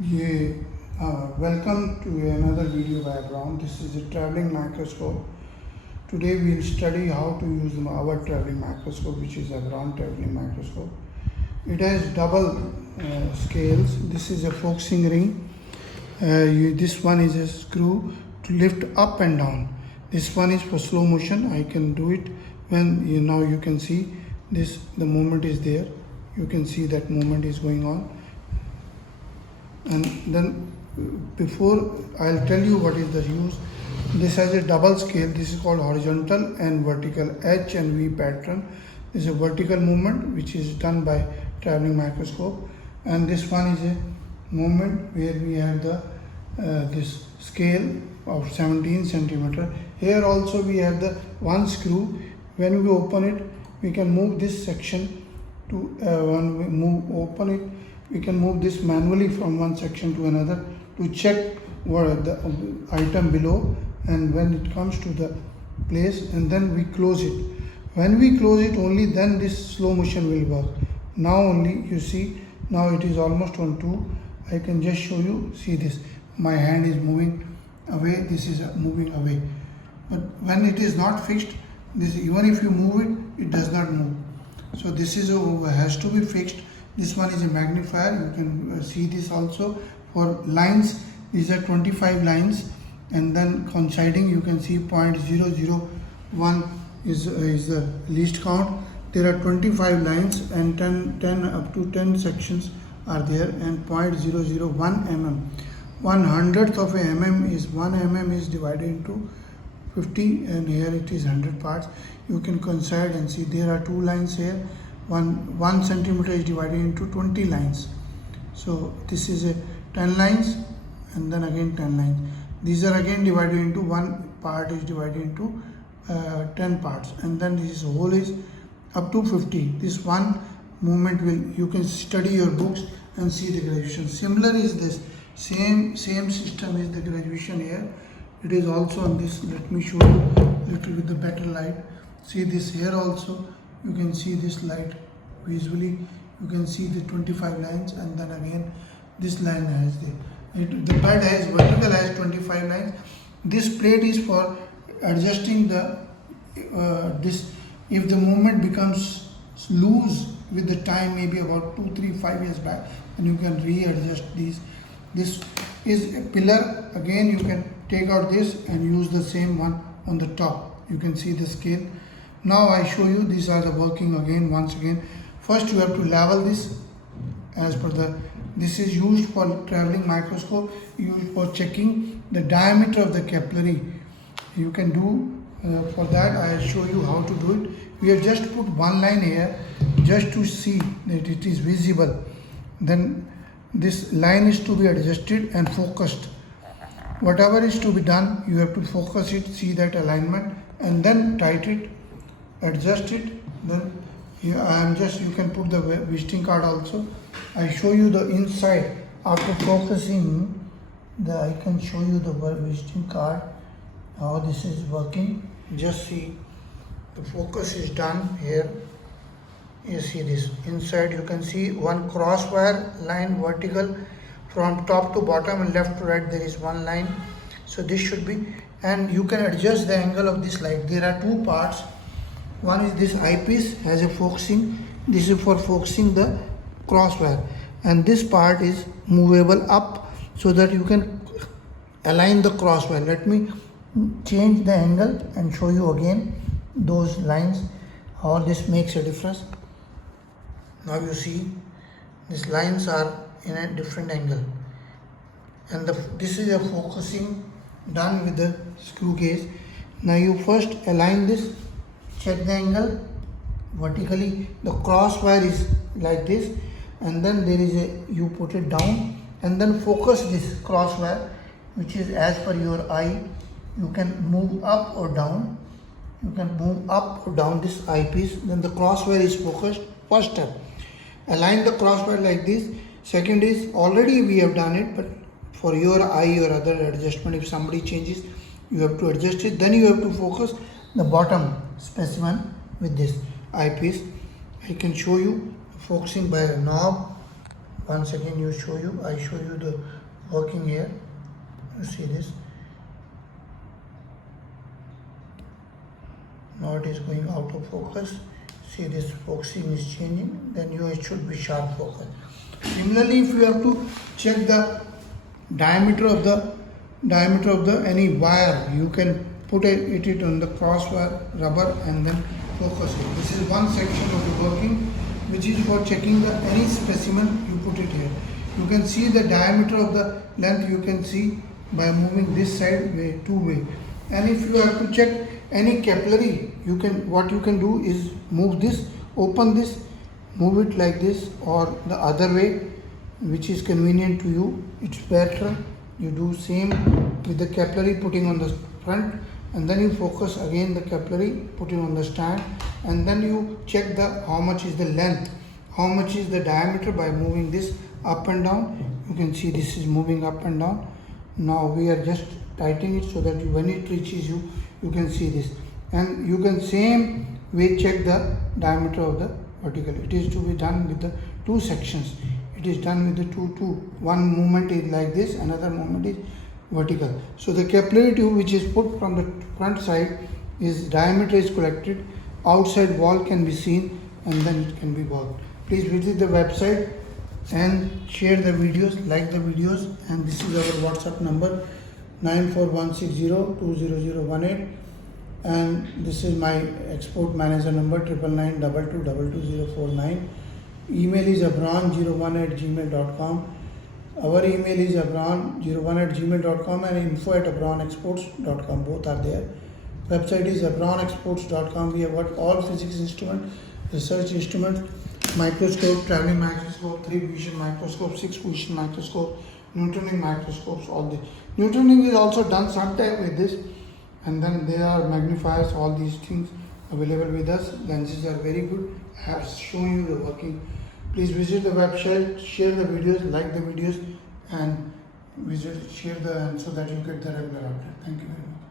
Yeah, welcome to another video by Abron. This is a traveling microscope. Today we will study how to use our traveling microscope, which is Abron traveling microscope. It has double scales. This is a focusing ring. This one is a screw to lift up and down. This one is for slow motion. I can do it when now you can see this. The movement is there. You can see that movement is going on. And then before I'll tell you what is the use. This has a double scale. This is called horizontal and vertical H and V pattern. This is a vertical movement which is done by traveling microscope, and this one is a movement where we have the this scale of 17 centimeter. Here also we have the one screw. When we open it, we can move this section to when we open it, we can move this manually from one section to another to check what the item below, and when it comes to the place, and then we close it. When we close it, only then this slow motion will work. Now only you see, now it is almost on 2. I can just show you. See this, my hand is moving away, this is moving away. But when it is not fixed, this even if you move it, it does not move. So this is has to be fixed. This one is a magnifier. You can see this also for lines. These are 25 lines, and then coinciding you can see 0.001 is the least count. There are 25 lines and 10 up to 10 sections are there, and 0.001 mm. 1/100th of a mm is 1 mm is divided into 50, and here it is 100 parts. You can coincide and see there are 2 lines here. 1 centimeter is divided into 20 lines. So this is a 10 lines, and then again 10 lines. These are again divided into 1 part is divided into 10 parts, and then this whole is up to 50. This one movement will, you can study your books and see the graduation. Similar is this same system is the graduation here. It is also on this. Let me show you little with the better light. See this here also. You can see this light visually. You can see the 25 lines, and then again this line has the bed has vertical has 25 lines. This plate is for adjusting the this. If the movement becomes loose with the time, maybe about 2, 3, 5 years back, then you can readjust these. This is a pillar. Again, you can take out this and use the same one on the top. You can see the scale. Now I show you, these are the working again. Once again, first you have to level this as per the, this is used for traveling microscope, used for checking the diameter of the capillary. You can do for that. I show you how to do it. We have just put one line here just to see that it is visible. Then this line is to be adjusted and focused. Whatever is to be done, you have to focus it, see that alignment, and then tighten it, adjust it. Then you can put the visiting card also. I show you the inside after focusing. I can show you the visiting card, how this is working. Just see, the focus is done here. You see this inside, you can see one crosswire line vertical from top to bottom, and left to right there is one line. So this should be, and you can adjust the angle of this light. There are 2 parts. One is this eyepiece has a focusing. This is for focusing the crosswire, and this part is movable up so that you can align the crosswire. Let me change the angle and show you again those lines, how this makes a difference. Now you see these lines are in a different angle, and this is a focusing done with the screw gauge. Now you first align this, check the angle vertically. The crosswire is like this, and then there is a, you put it down and then focus this crosswire, which is as per your eye. You can move up or down. You can move up or down this eyepiece. Then the crosswire is focused. First step, align the crosswire like this. Second is, already we have done it, but for your eye or other adjustment, if somebody changes, you have to adjust it. Then you have to focus the bottom specimen with this eyepiece. I can show you focusing by a knob, once again I show you the working here. You see this. Now it is going out of focus. See, this focusing is changing, then it should be sharp focus. Similarly, if you have to check the diameter of the any wire, you can put it on the cross wire rubber and then focus it. This is one section of the working which is for checking the any specimen. You put it here. You can see the diameter of the length. You can see by moving this side way, two way. And if you have to check any capillary, what you can do is move this, open this, move it like this or the other way, which is convenient to you. It's better. You do same with the capillary, putting on the front, and then you focus again the capillary, putting on the stand, and then you check how much is the length, how much is the diameter by moving this up and down. You can see this is moving up and down. Now we are just tightening it so that when it reaches you, you can see this, and you can same way check the diameter of the vertical. It is to be done with the two sections. It is done with the two. One movement is like this, another movement is vertical. So the capillary tube which is put from the front side is diameter is collected, outside wall can be seen, and then it can be worked. Please visit the website and share the videos, like the videos, and this is our WhatsApp number 94160200018, and this is my export manager number 99922222049. Email is abron01@gmail.com. Our email is abron01@gmail.com and info@abronexports.com. Both are there. Website is abronexports.com. We have got all physics instruments, research instruments, microscope, traveling microscope, 3-position microscope, 6-position microscope, Newtonian microscopes, all this. Newtonian is also done sometime with this, and then there are magnifiers, all these things available with us. Lenses are very good. I have shown you the working. Please visit the website, share the videos, like the videos, and share so that you get the regular update. Thank you very much.